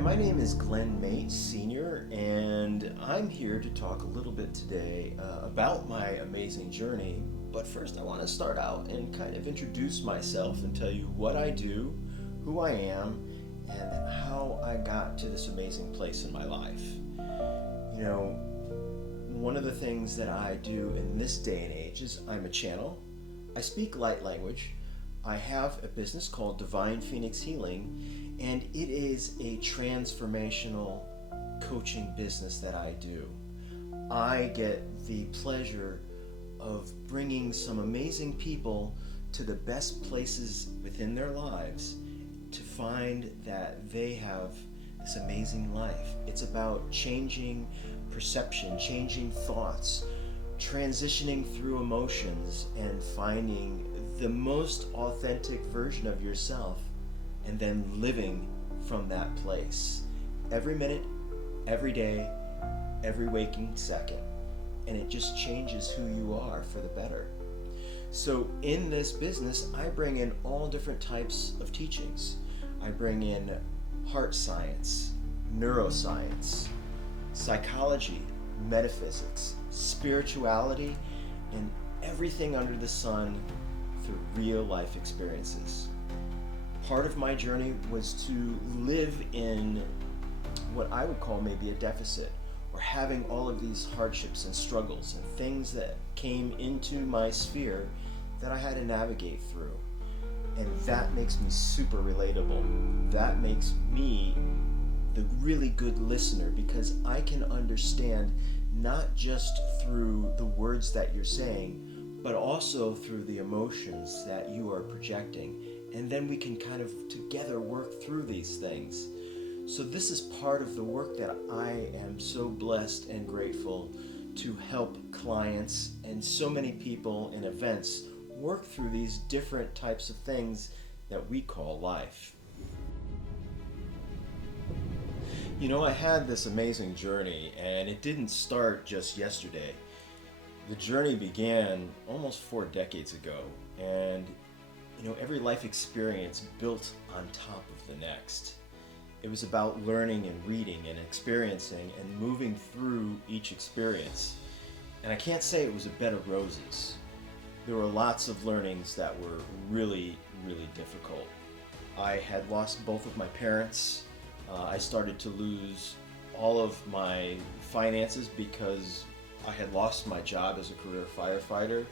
My name is Glenn Mate Sr., and I'm here to talk a little bit today about my amazing journey. But first, I want to start out and kind of introduce myself and tell you what I do, who I am, and how I got to this amazing place in my life. You know, one of the things that I do in this day and age is I'm a channel. I speak light language. I have a business called Divine Phoenix Healing, and it is a transformational coaching business that I do. I get the pleasure of bringing some amazing people to the best places within their lives to find that they have this amazing life. It's about changing perception, changing thoughts, transitioning through emotions, and finding the most authentic version of yourself, and then living from that place every minute, every day, every waking second. And it just changes who you are for the better. So in this business, I bring in all different types of teachings. I bring in heart science, neuroscience, psychology, metaphysics, spirituality, and everything under the sun through real life experiences. Part of my journey was to live in what I would call maybe a deficit, or having all of these hardships and struggles and things that came into my sphere that I had to navigate through. And that makes me super relatable. That makes me the really good listener, because I can understand not just through the words that you're saying, but also through the emotions that you are projecting. And then we can kind of together work through these things. So this is part of the work that I am so blessed and grateful to help clients and so many people in events work through these different types of things that we call life. You know, I had this amazing journey, and it didn't start just yesterday. The journey began almost 4 decades ago, and every life experience built on top of the next. It was about learning and reading and experiencing and moving through each experience. And I can't say it was a bed of roses. There were lots of learnings that were really, really difficult. I had lost both of my parents. I started to lose all of my finances because I had lost my job as a career firefighter,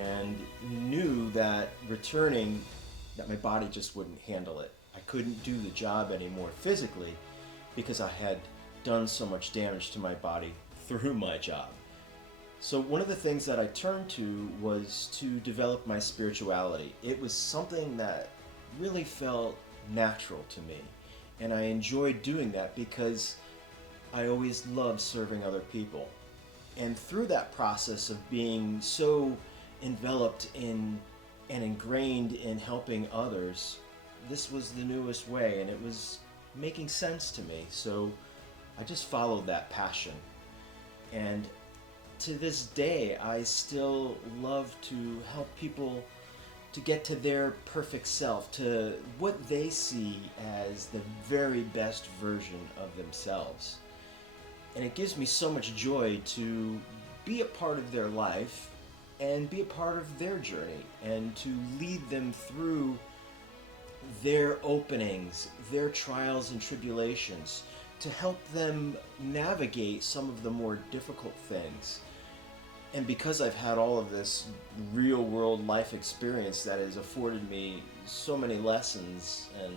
and knew that returning, that my body just wouldn't handle it. I couldn't do the job anymore physically because I had done so much damage to my body through my job. So one of the things that I turned to was to develop my spirituality. It was something that really felt natural to me, and I enjoyed doing that because I always loved serving other people. And through that process of being so enveloped in and ingrained in helping others, this was the newest way, and it was making sense to me. So I just followed that passion. And to this day, I still love to help people to get to their perfect self, to what they see as the very best version of themselves. And it gives me so much joy to be a part of their life and be a part of their journey, and to lead them through their openings, their trials and tribulations, to help them navigate some of the more difficult things. And because I've had all of this real world life experience that has afforded me so many lessons and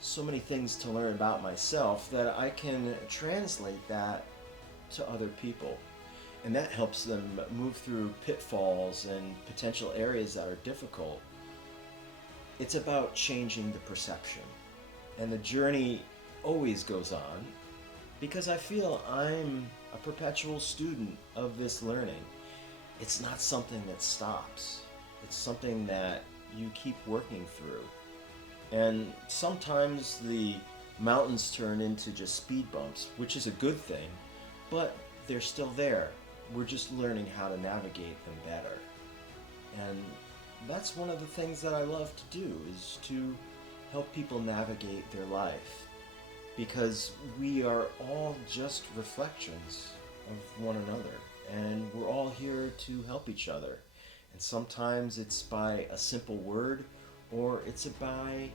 so many things to learn about myself, that I can translate that to other people. And that helps them move through pitfalls and potential areas that are difficult. It's about changing the perception. And the journey always goes on, because I feel I'm a perpetual student of this learning. It's not something that stops. It's something that you keep working through. And sometimes the mountains turn into just speed bumps, which is a good thing, but they're still there. We're just learning how to navigate them better. And that's one of the things that I love to do, is to help people navigate their life. because we are all just reflections of one another, and we're all here to help each other. And sometimes it's by a simple word, or it's by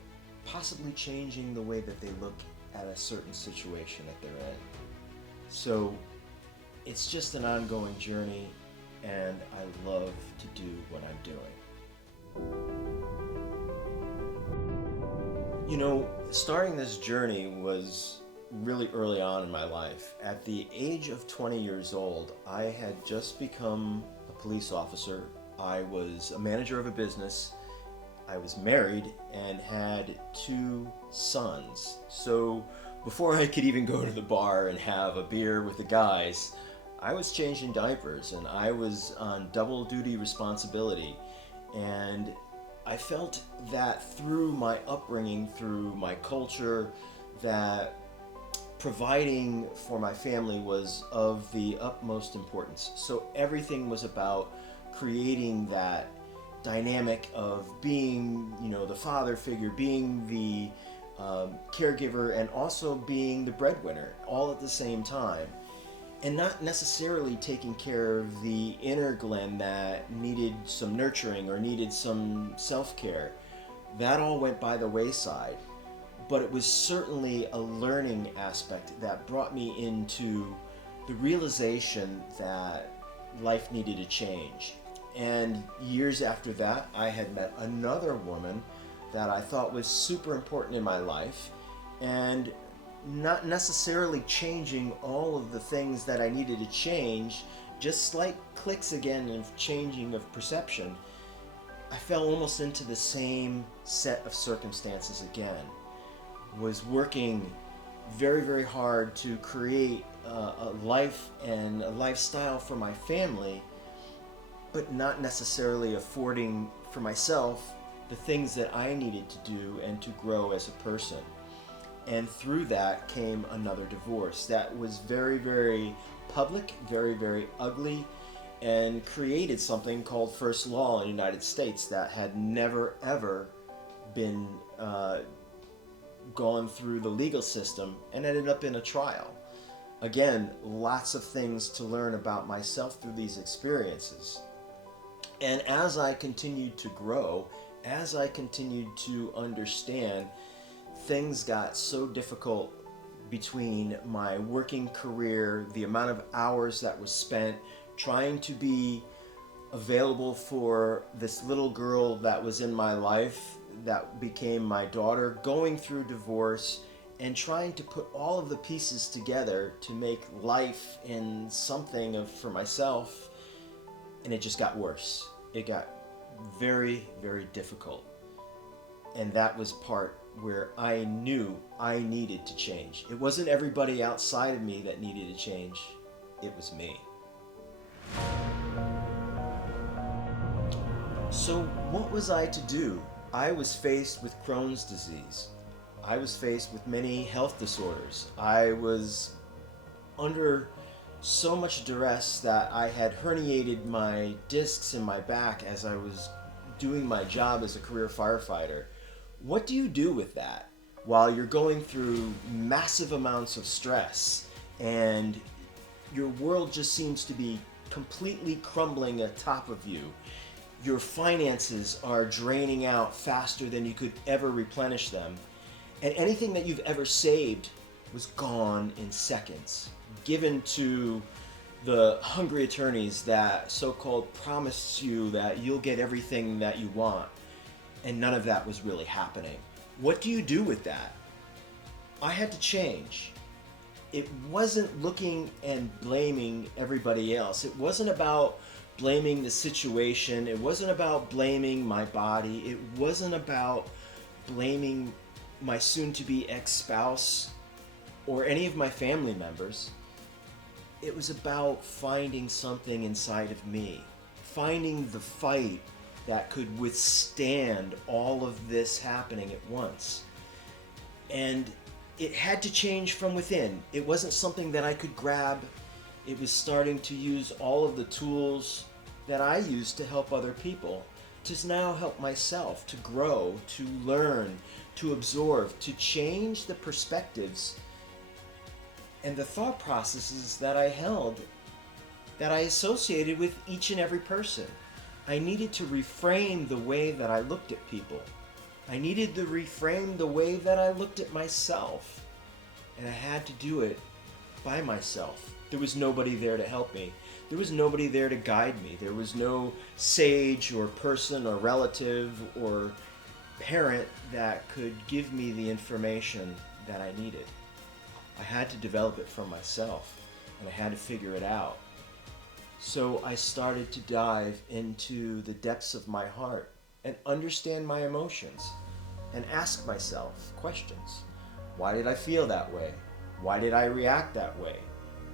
possibly changing the way that they look at a certain situation that they're in. So it's just an ongoing journey, and I love to do what I'm doing. You know, starting this journey was really early on in my life. At the age of 20 years old, I had just become a police officer. I was a manager of a business. I was married and had 2 sons. So before I could even go to the bar and have a beer with the guys, I was changing diapers and I was on double duty responsibility. And I felt that through my upbringing, through my culture, that providing for my family was of the utmost importance. So everything was about creating that dynamic of being, the father figure, being the caregiver, and also being the breadwinner, all at the same time. And not necessarily taking care of the inner Glenn that needed some nurturing or needed some self-care. That all went by the wayside. But it was certainly a learning aspect that brought me into the realization that life needed a change. And years after that, I had met another woman that I thought was super important in my life, and not necessarily changing all of the things that I needed to change, just slight clicks again of changing of perception. I fell almost into the same set of circumstances again. Was working very, very hard to create a life and a lifestyle for my family, but not necessarily affording for myself the things that I needed to do and to grow as a person. And through that came another divorce that was very, very public, very, very ugly, and created something called first law in the United States that had never, ever been gone through the legal system and ended up in a trial. Again, lots of things to learn about myself through these experiences. And as I continued to grow, as I continued to understand, things got so difficult between my working career, the amount of hours that was spent trying to be available for this little girl that was in my life, that became my daughter, going through divorce, and trying to put all of the pieces together to make life in something for myself. And it just got worse. It got very, very difficult. And that was part where I knew I needed to change. It wasn't everybody outside of me that needed to change. It was me. So what was I to do? I was faced with Crohn's disease. I was faced with many health disorders. I was under so much duress that I had herniated my discs in my back as I was doing my job as a career firefighter. What do you do with that while you're going through massive amounts of stress and your world just seems to be completely crumbling atop of you? Your finances are draining out faster than you could ever replenish them. And anything that you've ever saved was gone in seconds, given to the hungry attorneys that so-called promised you that you'll get everything that you want. And none of that was really happening. What do you do with that? I had to change. It wasn't looking and blaming everybody else. It wasn't about blaming the situation. It wasn't about blaming my body. It wasn't about blaming my soon-to-be ex-spouse or any of my family members. It was about finding something inside of me, finding the fight that could withstand all of this happening at once. And it had to change from within. It wasn't something that I could grab. It was starting to use all of the tools that I used to help other people, to now help myself, to grow, to learn, to absorb, to change the perspectives and the thought processes that I held, that I associated with each and every person. I needed to reframe the way that I looked at people. I needed to reframe the way that I looked at myself. And I had to do it by myself. There was nobody there to help me. There was nobody there to guide me. There was no sage or person or relative or parent that could give me the information that I needed. I had to develop it for myself, and I had to figure it out. So I started to dive into the depths of my heart and understand my emotions and ask myself questions. Why did I feel that way? Why did I react that way?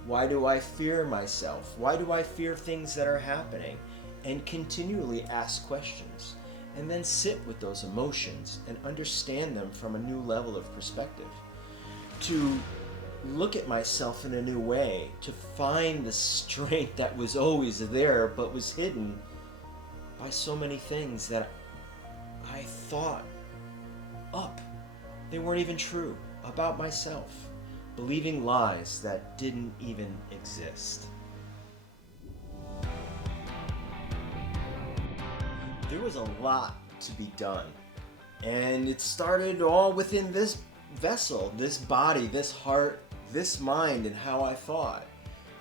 Why do I fear myself? Why do I fear things that are happening? And continually ask questions, and then sit with those emotions and understand them from a new level of perspective. To look at myself in a new way, to find the strength that was always there but was hidden by so many things that I thought up. They weren't even true about myself, believing lies that didn't even exist. There was a lot to be done, and it started all within this vessel, this body, this heart, this mind, and how I thought.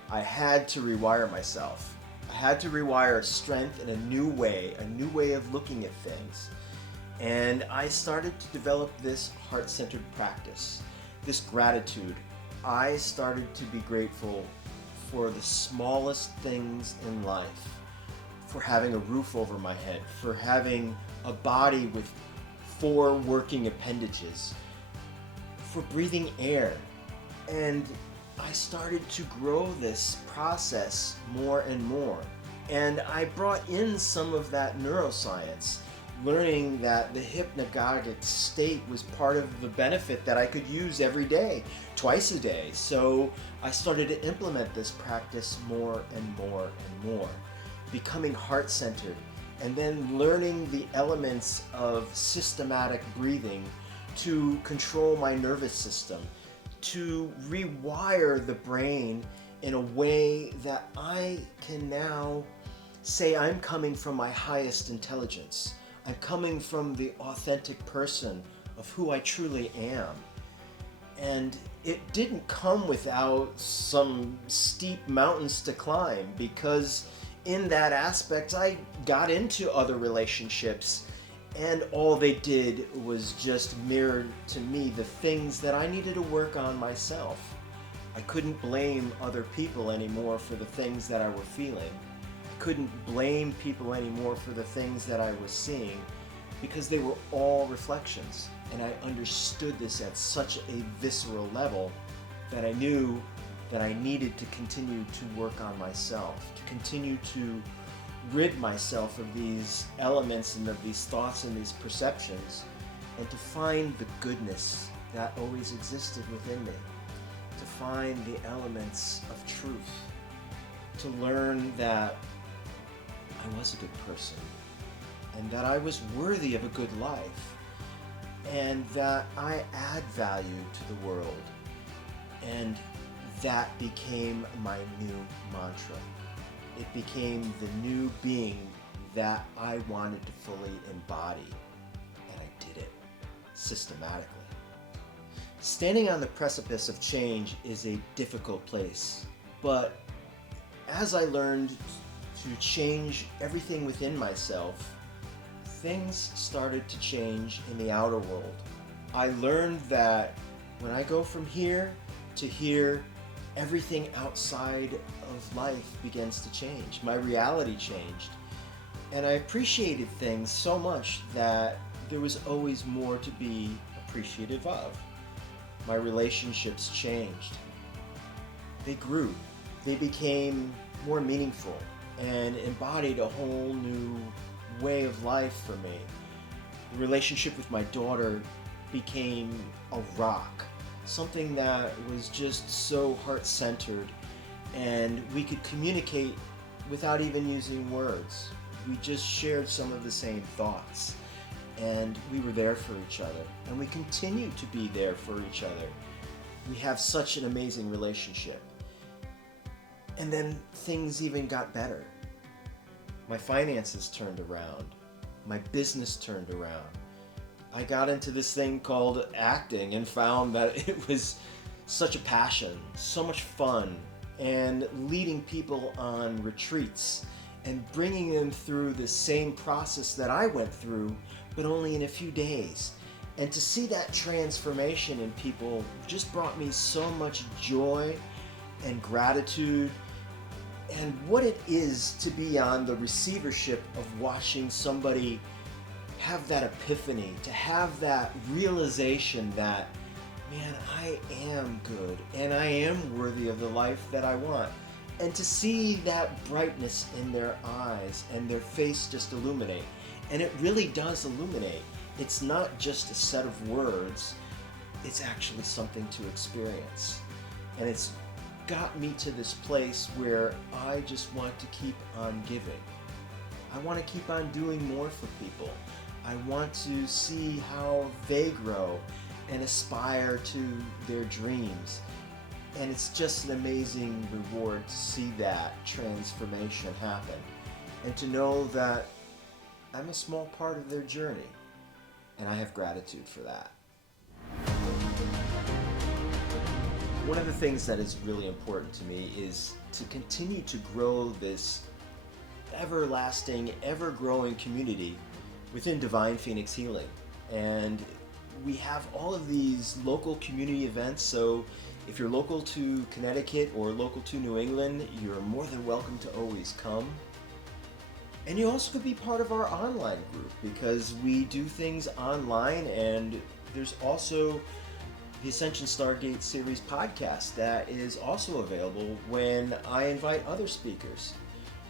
I had to rewire myself. I had to rewire strength in a new way of looking at things. And I started to develop this heart-centered practice, this gratitude. I started to be grateful for the smallest things in life, for having a roof over my head, for having a body with 4 working appendages, for breathing air. And I started to grow this process more and more. And I brought in some of that neuroscience, learning that the hypnagogic state was part of the benefit that I could use every day, twice a day. So I started to implement this practice more and more and more, becoming heart-centered, and then learning the elements of systematic breathing to control my nervous system, to rewire the brain in a way that I can now say I'm coming from my highest intelligence. I'm coming from the authentic person of who I truly am. And it didn't come without some steep mountains to climb, because in that aspect I got into other relationships, and all they did was just mirror to me the things that I needed to work on myself. I couldn't blame other people anymore for the things that I were feeling. I couldn't blame people anymore for the things that I was seeing, because they were all reflections. And I understood this at such a visceral level that I knew that I needed to continue to work on myself, to continue to rid myself of these elements and of these thoughts and these perceptions, and to find the goodness that always existed within me, to find the elements of truth, to learn that I was a good person, and that I was worthy of a good life, and that I add value to the world. And that became my new mantra. It became the new being that I wanted to fully embody, and I did it systematically. Standing on the precipice of change is a difficult place, but as I learned to change everything within myself, things started to change in the outer world. I learned that when I go from here to here, everything outside of life begins to change. My reality changed. And I appreciated things so much that there was always more to be appreciative of. My relationships changed. They grew. They became more meaningful and embodied a whole new way of life for me. The relationship with my daughter became a rock, something that was just so heart-centered, and we could communicate without even using words. We just shared some of the same thoughts, and we were there for each other, and we continue to be there for each other. We have such an amazing relationship. And then things even got better. My finances turned around. My business turned around. I got into this thing called acting and found that it was such a passion, so much fun, and leading people on retreats and bringing them through the same process that I went through, but only in a few days. And to see that transformation in people just brought me so much joy and gratitude, and what it is to be on the receivership of watching somebody have that epiphany, to have that realization that, man, I am good and I am worthy of the life that I want. And to see that brightness in their eyes and their face just illuminate. And it really does illuminate. It's not just a set of words, it's actually something to experience. And it's got me to this place where I just want to keep on giving. I want to keep on doing more for people. I want to see how they grow and aspire to their dreams. And it's just an amazing reward to see that transformation happen and to know that I'm a small part of their journey, and I have gratitude for that. One of the things that is really important to me is to continue to grow this everlasting, ever-growing community within Divine Phoenix Healing. And we have all of these local community events, so if you're local to Connecticut or local to New England, you're more than welcome to always come. And you also could be part of our online group, because we do things online, and there's also the Ascension Stargate series podcast that is also available when I invite other speakers.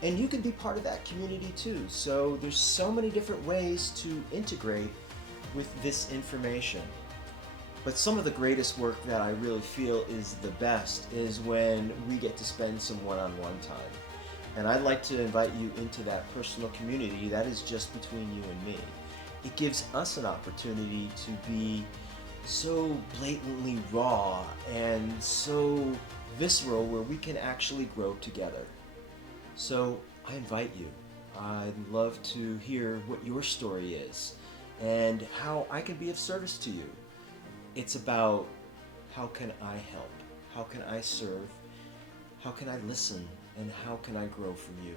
And you can be part of that community too. So there's so many different ways to integrate with this information. But some of the greatest work that I really feel is the best is when we get to spend some one-on-one time. And I'd like to invite you into that personal community that is just between you and me. It gives us an opportunity to be so blatantly raw and so visceral where we can actually grow together. So I invite you. I'd love to hear what your story is and how I can be of service to you. It's about how can I help? How can I serve? How can I listen? And how can I grow from you?